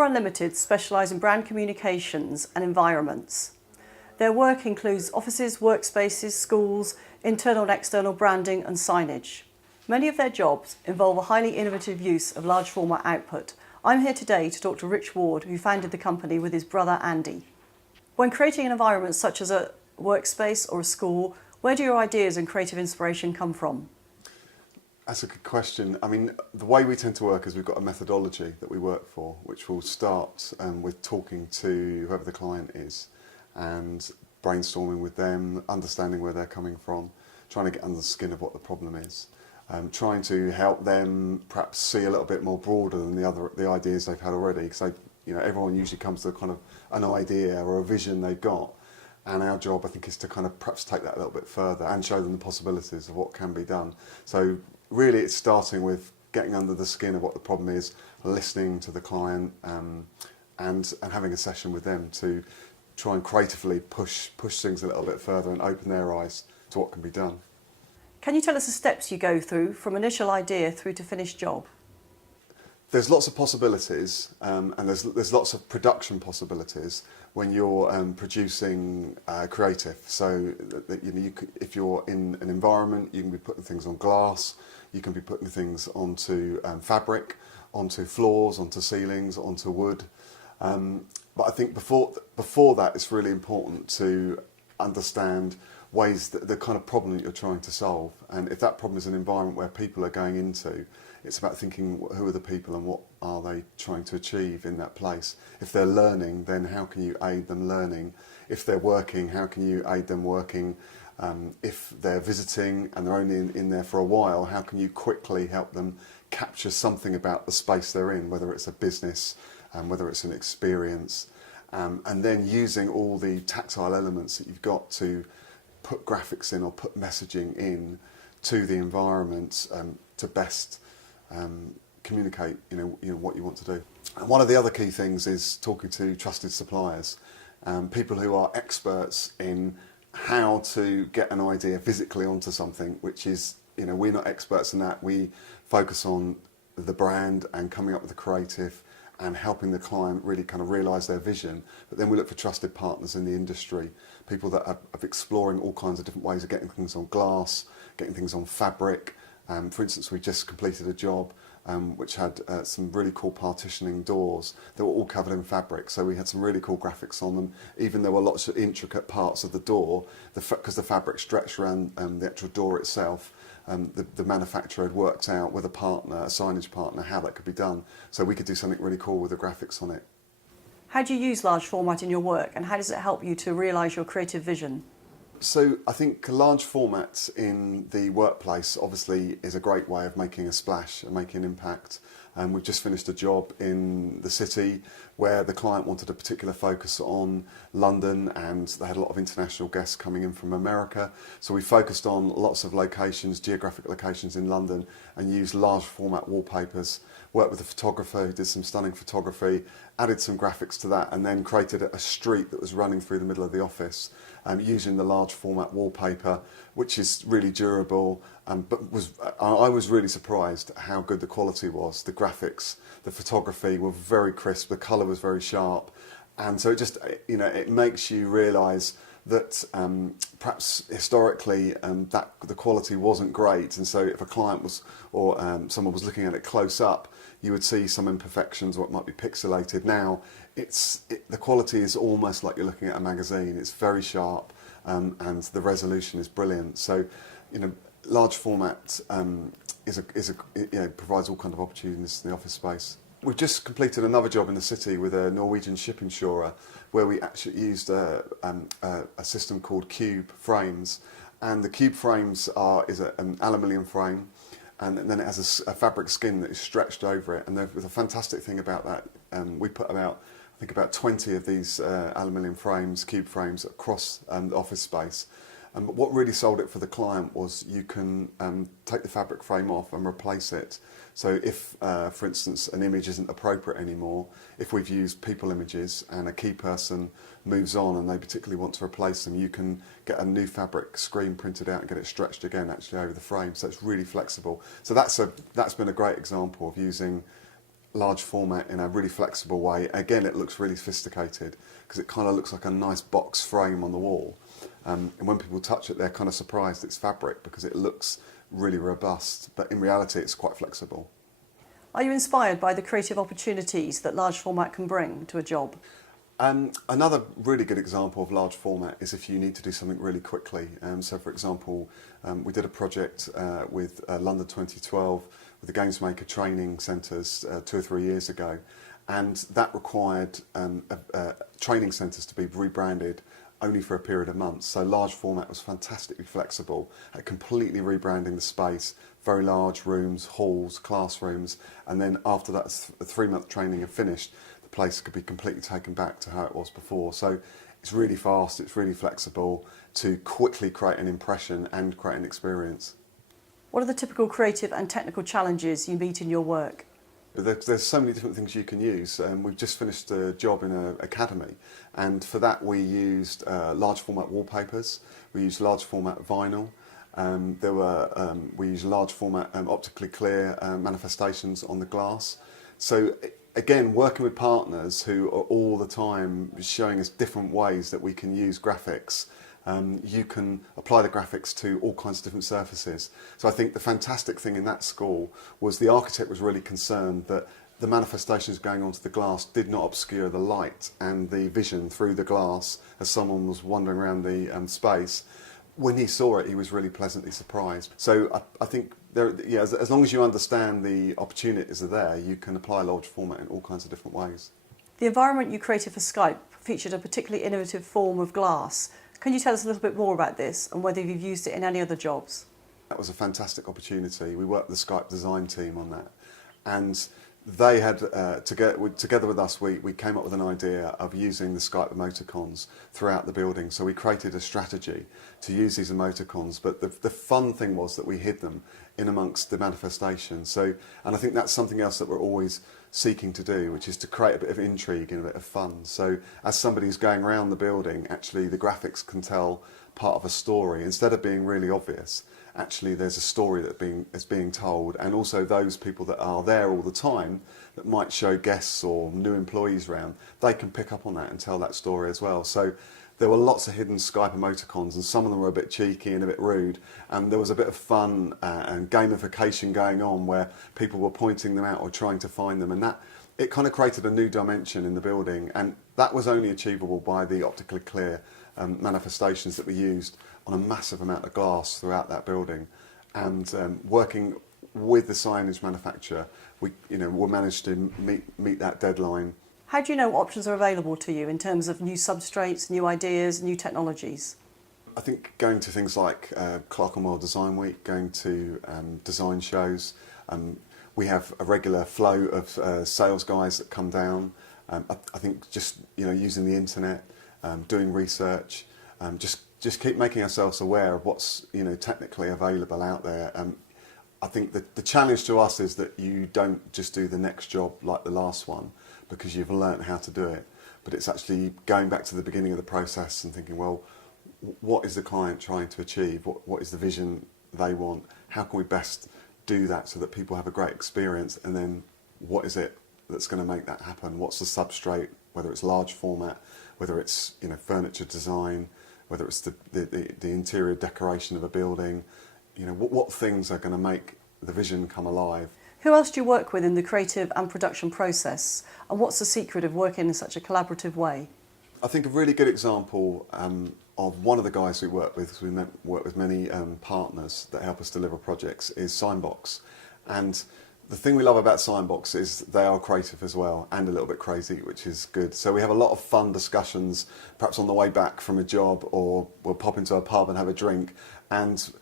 Core Unlimited specialise in brand communications and environments. Their work includes offices, workspaces, schools, internal and external branding and signage. Many of their jobs involve a highly innovative use of large format output. I'm here today to talk to Rich Ward, who founded the company with his brother Andy. When creating an environment such as a workspace or a school, where do your ideas and creative inspiration come from? That's a good question. I mean, the way we tend to work is we've got a methodology that we work for, which will start with talking to whoever the client is and brainstorming with them, understanding where they're coming from, trying to get under the skin of what the problem is, trying to help them perhaps see a little bit more broader than the ideas they've had already. Because everyone usually comes to kind of an idea or a vision they've got, and our job, I think, is to kind of perhaps take that a little bit further and show them the possibilities of what can be done. So really, it's starting with getting under the skin of what the problem is, listening to the client, and having a session with them to try and creatively push things a little bit further and open their eyes to what can be done. Can you tell us the steps you go through from initial idea through to finished job? There's lots of possibilities, and there's lots of production possibilities when you're producing creative. So that, if you're in an environment, you can be putting things on glass, you can be putting things onto fabric, onto floors, onto ceilings, onto wood. But I think before that, it's really important to understand the kind of problem that you're trying to solve. And if that problem is an environment where people are going into, it's about thinking who are the people and what are they trying to achieve in that place. If they're learning, then how can you aid them learning? If they're working, how can you aid them working? If they're visiting and they're only in there for a while, how can you quickly help them capture something about the space they're in, whether it's a business, whether it's an experience, and then using all the tactile elements that you've got to put graphics in or put messaging in to the environment to best communicate what you want to do. And one of the other key things is talking to trusted suppliers, people who are experts in how to get an idea physically onto something, which is, we're not experts in that. We focus on the brand and coming up with the creative and helping the client really kind of realise their vision. But then we look for trusted partners in the industry, people that are exploring all kinds of different ways of getting things on glass, getting things on fabric. For instance, we just completed a job which had some really cool partitioning doors that were all covered in fabric. So we had some really cool graphics on them. Even there were lots of intricate parts of the door, because the fabric stretched around the actual door itself. The manufacturer had worked out with a signage partner, how that could be done. So we could do something really cool with the graphics on it. How do you use large format in your work, and how does it help you to realise your creative vision? So I think large formats in the workplace obviously is a great way of making a splash and making an impact. We've just finished a job in the city where the client wanted a particular focus on London, and they had a lot of international guests coming in from America. So we focused on lots of locations, geographic locations in London, and used large format wallpapers, worked with a photographer who did some stunning photography, added some graphics to that, and then created a street that was running through the middle of the office using the large format wallpaper, which is really durable. But I was really surprised at how good the quality was. The graphics, the photography were very crisp, the colour was very sharp, and so it just it makes you realise that perhaps historically that the quality wasn't great, and so if a client was or someone was looking at it close up, you would see some imperfections or it might be pixelated. Now the quality is almost like you're looking at a magazine. It's very sharp, and the resolution is brilliant. So large format provides all kinds of opportunities in the office space. We've just completed another job in the city with a Norwegian ship insurer where we actually used a system called cube frames, and the cube frames is an aluminium frame, and then it has a fabric skin that is stretched over it. And the fantastic thing about that, we put about 20 of these aluminium frames, cube frames, across the office space. But what really sold it for the client was you can take the fabric frame off and replace it. So if, for instance, an image isn't appropriate anymore, if we've used people images and a key person moves on and they particularly want to replace them, you can get a new fabric screen printed out and get it stretched again actually over the frame. So it's really flexible. So that's been a great example of using large format in a really flexible way. Again, it looks really sophisticated because it kind of looks like a nice box frame on the wall. And when people touch it, they're kind of surprised it's fabric because it looks really robust, but in reality it's quite flexible. Are you inspired by the creative opportunities that large format can bring to a job? Another really good example of large format is if you need to do something really quickly. So for example, we did a project with London 2012 with the Games Maker training centres 2 or 3 years ago, and that required training centres to be rebranded only for a period of months. So large format was fantastically flexible at completely rebranding the space, very large rooms, halls, classrooms, and then after that 3-month training had finished, the place could be completely taken back to how it was before. So it's really fast, it's really flexible to quickly create an impression and create an experience. What are the typical creative and technical challenges you meet in your work? There's so many different things you can use. We've just finished a job in an academy, and for that we used large format wallpapers, we used large format vinyl, we used large format optically clear manifestations on the glass. So again, working with partners who are all the time showing us different ways that we can use graphics. You can apply the graphics to all kinds of different surfaces. So I think the fantastic thing in that school was the architect was really concerned that the manifestations going onto the glass did not obscure the light and the vision through the glass as someone was wandering around the space. When he saw it, he was really pleasantly surprised. So I think as long as you understand the opportunities are there, you can apply large format in all kinds of different ways. The environment you created for Skype featured a particularly innovative form of glass. Can you tell us a little bit more about this and whether you've used it in any other jobs? That was a fantastic opportunity. We worked with the Skype design team on that, and they had together with us we came up with an idea of using the Skype emoticons throughout the building. So we created a strategy to use these emoticons, but the fun thing was that we hid them in amongst the manifestations. So, and I think that's something else that we're always seeking to do, which is to create a bit of intrigue and a bit of fun. So as somebody who's going around the building, actually the graphics can tell part of a story. Instead of being really obvious, actually there's a story that is being told, and also those people that are there all the time that might show guests or new employees around, they can pick up on that and tell that story as well. So there were lots of hidden Skype emoticons, and some of them were a bit cheeky and a bit rude, and there was a bit of fun and gamification going on where people were pointing them out or trying to find them, and that it kind of created a new dimension in the building, and that was only achievable by the optically clear manifestations that we used on a massive amount of glass throughout that building. And working with the signage manufacturer, we managed to meet that deadline. How do you know what options are available to you in terms of new substrates, new ideas, new technologies? I think going to things like Clerkenwell Design Week, going to design shows. We have a regular flow of sales guys that come down. I think just using the internet, doing research, just keep making ourselves aware of what's technically available out there. I think that the challenge to us is that you don't just do the next job like the last one because you've learnt how to do it, but it's actually going back to the beginning of the process and thinking, well, what is the client trying to achieve? What is the vision they want? How can we best do that so that people have a great experience? And then what is it that's going to make that happen? What's the substrate, whether it's large format, whether it's furniture design, whether it's the interior decoration of a building, what things are going to make the vision come alive? Who else do you work with in the creative and production process, and what's the secret of working in such a collaborative way? I think a really good example of one of the guys we work with, because we work with many partners that help us deliver projects, is Signbox. And the thing we love about Signbox is they are creative as well and a little bit crazy, which is good. So we have a lot of fun discussions, perhaps on the way back from a job, or we'll pop into a pub and have a drink, and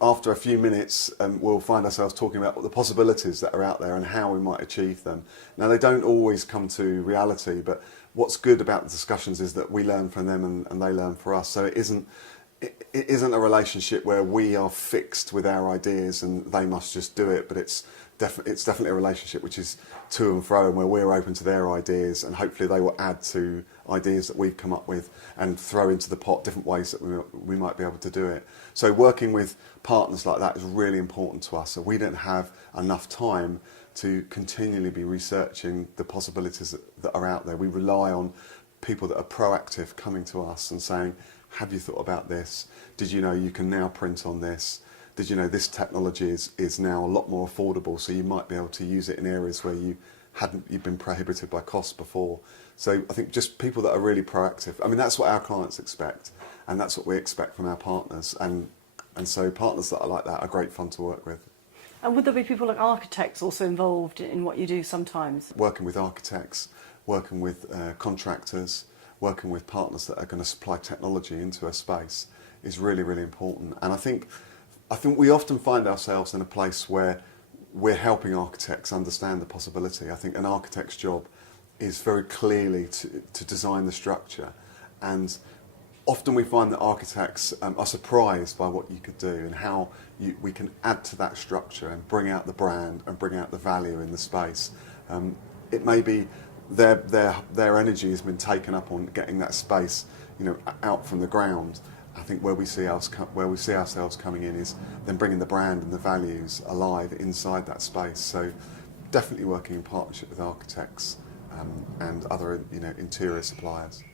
after a few minutes we'll find ourselves talking about the possibilities that are out there and how we might achieve them. Now they don't always come to reality, but what's good about the discussions is that we learn from them and they learn from us. So it isn't it isn't a relationship where we are fixed with our ideas and they must just do it, but it's definitely a relationship which is to and fro, and where we're open to their ideas, and hopefully they will add to ideas that we've come up with and throw into the pot different ways that we might be able to do it. So working with partners like that is really important to us. So we don't have enough time to continually be researching the possibilities that are out there. We rely on people that are proactive coming to us and saying, have you thought about this? Did you know you can now print on this? Did you know this technology is now a lot more affordable, so you might be able to use it in areas where you've been prohibited by cost before. So I think just people that are really proactive. I mean, that's what our clients expect, and that's what we expect from our partners. And so partners that are like that are great fun to work with. And would there be people like architects also involved in what you do sometimes? Working with architects, working with contractors, working with partners that are going to supply technology into a space is really, really important. And I think we often find ourselves in a place where we're helping architects understand the possibility. I think an architect's job is very clearly to design the structure, and often we find that architects are surprised by what you could do and how we can add to that structure and bring out the brand and bring out the value in the space. It may be their energy has been taken up on getting that space, out from the ground. I think where we see ourselves coming in is then bringing the brand and the values alive inside that space. So definitely working in partnership with architects and other interior suppliers.